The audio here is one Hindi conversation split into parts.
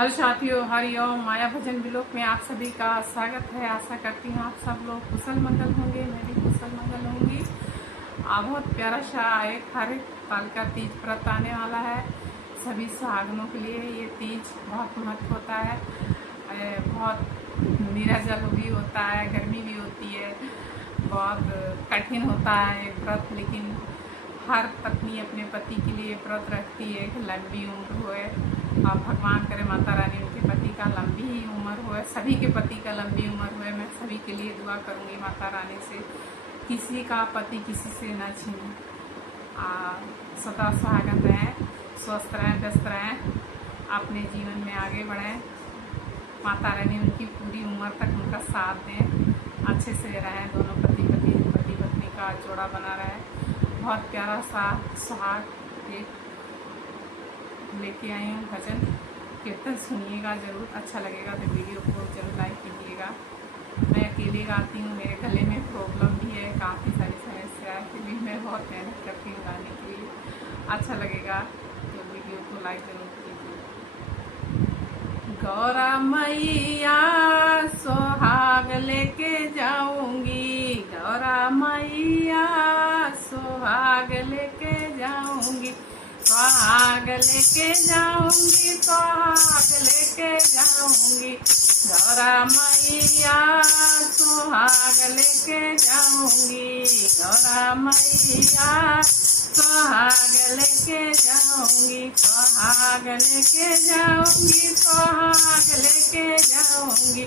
हेलो साथियों, हरिओम। माया भजन ब्लॉग में आप सभी का स्वागत है। आशा करती हूँ आप सब लोग कुशल मंगल होंगे। मैं भी कुशल मंगल होंगी। बहुत प्यारा सा एक हर साल का तीज व्रत आने वाला है। सभी सुहागनों के लिए ये तीज बहुत महत्व होता है। बहुत निराजल भी होता है, गर्मी भी होती है, बहुत कठिन होता है ये व्रत। लेकिन हर पत्नी अपने पति के लिए व्रत रखती है कि लंबी उम्र होए, और भगवान करे माता रानी उनके पति का लंबी ही उम्र होए, सभी के पति का लंबी उम्र होए। मैं सभी के लिए दुआ करूंगी माता रानी से, किसी का पति किसी से न छीने। सदा सुहागन रहें, स्वस्थ रहें, व्यस्त रहें, अपने जीवन में आगे बढ़ें। माता रानी उनकी पूरी उम्र तक उनका साथ दें, अच्छे से रहें, दोनों पति पत्नी का जोड़ा बना रहे। बहुत प्यारा सा सुहाग एक लेके आई हूँ भजन कीर्तन, सुनिएगा ज़रूर। अच्छा लगेगा तो वीडियो को जरूर लाइक कीजिएगा। मैं अकेले गाती हूँ, मेरे गले में प्रॉब्लम भी है, काफ़ी सारी समस्या है, फिर भी मैं बहुत मेहनत करती हूँ गाने के लिए। अच्छा लगेगा तो वीडियो को लाइक जरूर कीजिए। गौरा मैया सुहाग लेके जाऊंगी, गौरा मैया सुहाग लेके जाऊंगी, सुहाग लेके जाऊंगी, सुहाग लेके जाऊंगी, गौरा मैया सुहाग लेके जाऊंगी, गौरा मैया सुहाग लेके जाऊंगी, सुहाग लेके जाऊंगी, सुहाग लेके जाऊंगी,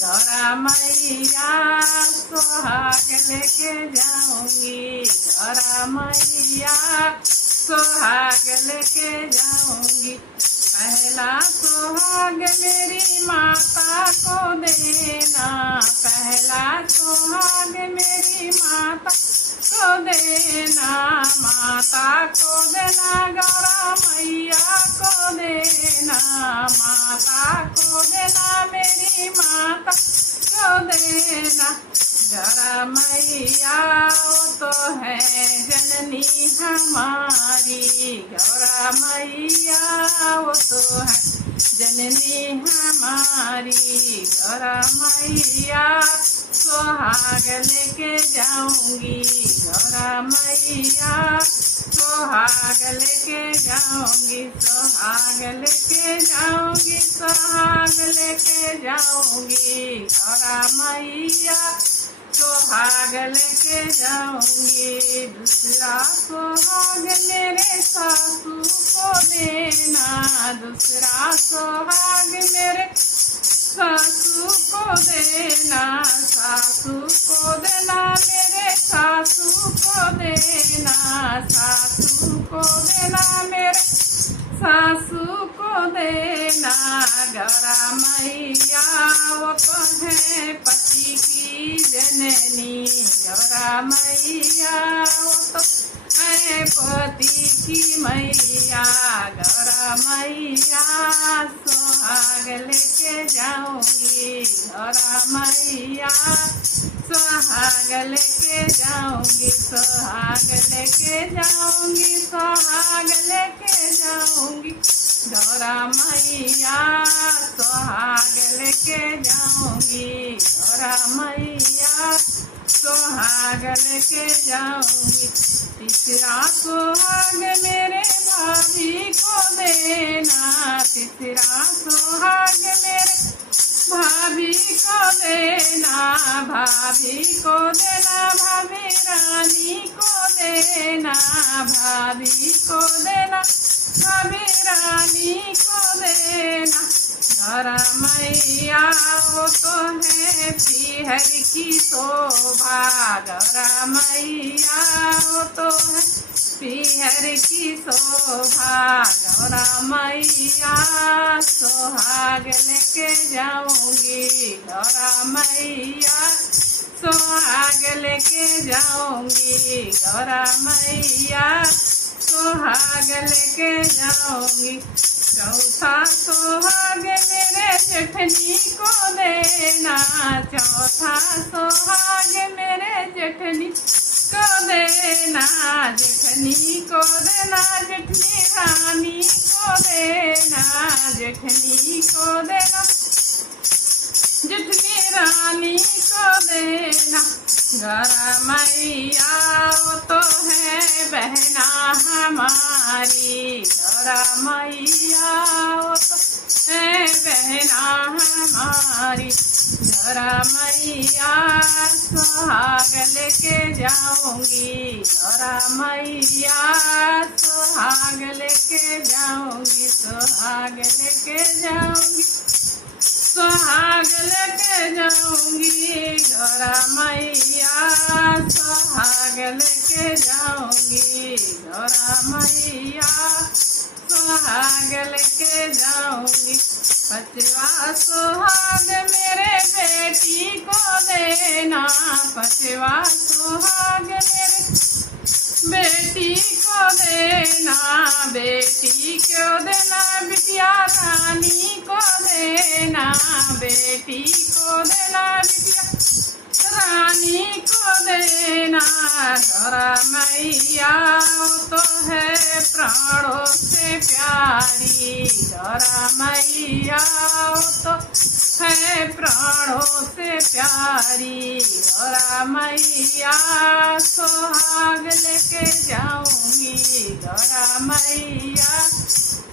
गौरा मैया सुहाग लेके जाऊंगी, गौरा मैया सुहाग लेके जाऊंगी। पहला सुहाग मेरी माता को देना, पहला सुहाग मेरी माता को देना, माता को देना, गौरा मैया को देना, माता को देना, मेरी माता को देना। गौरा मैया वो तो है जननी हमारी, गौरा मैया वो तो है जननी हमारी, गौरा मैया सुहाग लेके जाऊंगी, गौरा मैया सुहाग लेके जाऊंगी, सुहाग लेके जाऊंगी, सुहाग लेके जाऊंगी, गौरा मैया सुहाग लेके जाऊंगी। दूसरा सुहाग मेरे सासू को देना, दूसरा सुहाग मेरे सासू को देना, सासू को देना, मेरे सासू को देना, सासू को देना, मेरे सासू को देना। गौरा मैया वो तो है पति की जननी, गौरा मैया वो तो है पति की मैया, गौरा मैया सुहाग लेके जाऊंगी, गौरा मैया सुहाग लेके जाऊंगी, सुहाग लेके जाऊंगी, सुहाग लेके जाऊंगी, गौरा मैया सुहाग लेके जाऊंगी, गौरा मैया सुहाग लेके जाऊंगी। तीसरा सुहाग मेरे भाभी को देना, तीसरा सुहाग मेरे भाभी को देना, भाभी को देना, भाभी रानी को देना, भाभी को देना, भाभी रानी को देना। गौरा मैया वो तो है पीहर की शोभा, गौरा मैया वो तो है पीहर की शोभा, गौरा मैया सुहाग लेके जाऊंगी, गौरा मैया सुहाग लेके जाऊंगी, गौरा मैया सुहाग लेके जाऊंगी। चौथा सुहाग मेरे जेठनी को देना, चौथा सुहाग मेरे जेठनी को देना, जेठनी को देना, जेठनी रानी को देना, जेठनी को देना, जेठनी रानी को देना। गौरा मैया वो तो है बहना हमारी, गौरा मैया वो तो है बहना हमारी। गौरा मैया सुहाग लेके जाऊंगी, गौरा मैया सुहाग लेके जाऊंगी, सुहाग लेके जाऊंगी, सुहाग लेके जाऊंगी। गौरा मैया सुहाग लेके जाऊंगी, गौरा मैया सुहाग लेके जाऊंगी। पचवा सुहाग मेरे बेटी को देना, पचवा सुहाग मेरे बेटी को देना, बेटी को देना, बिटिया रानी को देना, बेटी को देना, बिटिया रानी को देना। गौरा मैया तो है प्राणों से प्यारी, गौरा मैया तो है प्राणों से प्यारी। गौरा मैया सुहाग लेके जाऊंगी, गौरा मैया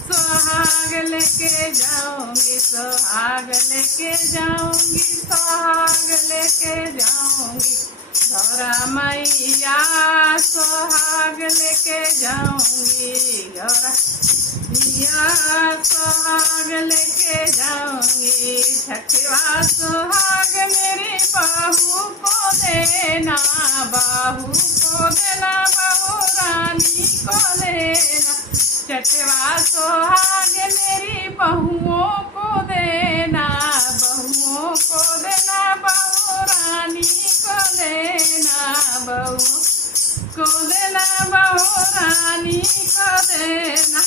सुहाग लेके जाऊंगी, सुहाग लेके जाऊंगी, सुहाग लेके जाऊंगी। गौरा मैया सुहाग लेके जाऊंगी, गौरा मैया सुहाग लेके जाऊंगी। छठवा सुहाग मेरी बहू को देना, बहू को देना, बहू रानी को देना। छठवा सुहाग मेरी बहुओं को देना, बहुओं को देना, बहू रानी को देना, बहू को देना, बहू रानी को देना।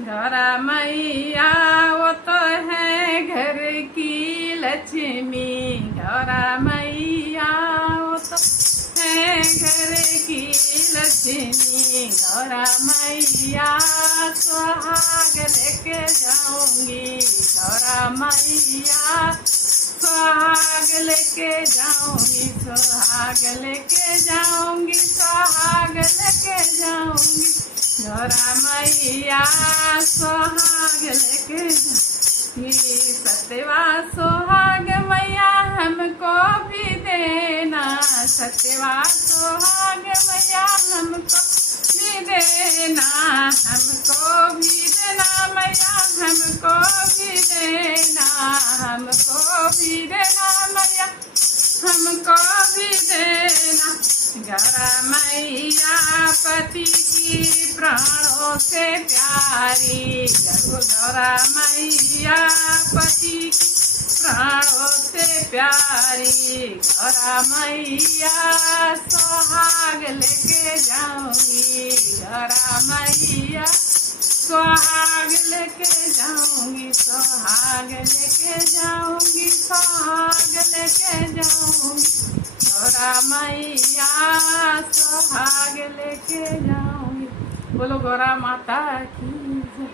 गौरा मैया वो तो है घर की लक्ष्मी, गौरा मैया वो तो है घर की लक्ष्मी। गौरा मैया सुहाग लेके जाऊंगी, गौरा मैया सुहाग लेके जाऊंगी, सुहाग लेके जाऊंगी, सुहाग लेके जाऊंगी। गौरा मैया सुहाग लेके जाऊंगी। सतवा सुहाग मैया हमको भी देना, सतवा सुहाग मैया हमको भी देना, हमको भी देना मैया, हमको भी देना, हमको भी देना मैया, हमको भी देना। गौरा मैया पति की प्राणों से प्यारी, गौरा मैया पति की प्राणों से प्यारी। गौरा मैया सुहाग लेके जाऊंगी, गौरा मैया सुहाग लेके जाऊंगी, सुहाग लेके जाऊंगी, सुहाग लेके जाऊंगी। गौरा मैया सुहाग लेके जाऊंगी। बोलो गौरा माता की जय।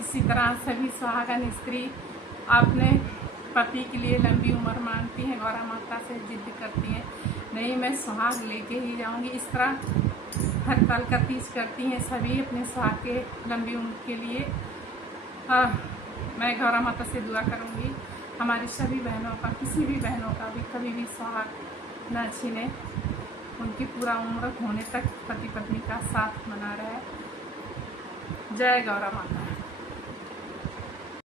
इसी तरह सभी सुहागन स्त्री अपने पति के लिए लंबी उम्र मांगती हैं, गौरा माता से जिद करती हैं, नहीं मैं सुहाग लेके ही जाऊंगी। इस तरह हर साल का तीज करती हैं सभी अपने सुहाग के लंबी उम्र के लिए। मैं गौरा माता से दुआ करूंगी हमारी सभी बहनों का, किसी भी बहनों का भी कभी भी सुहाग न छीने, उनकी पूरा उम्र होने तक पति पत्नी का साथ बना रहे। जय गौरा माता।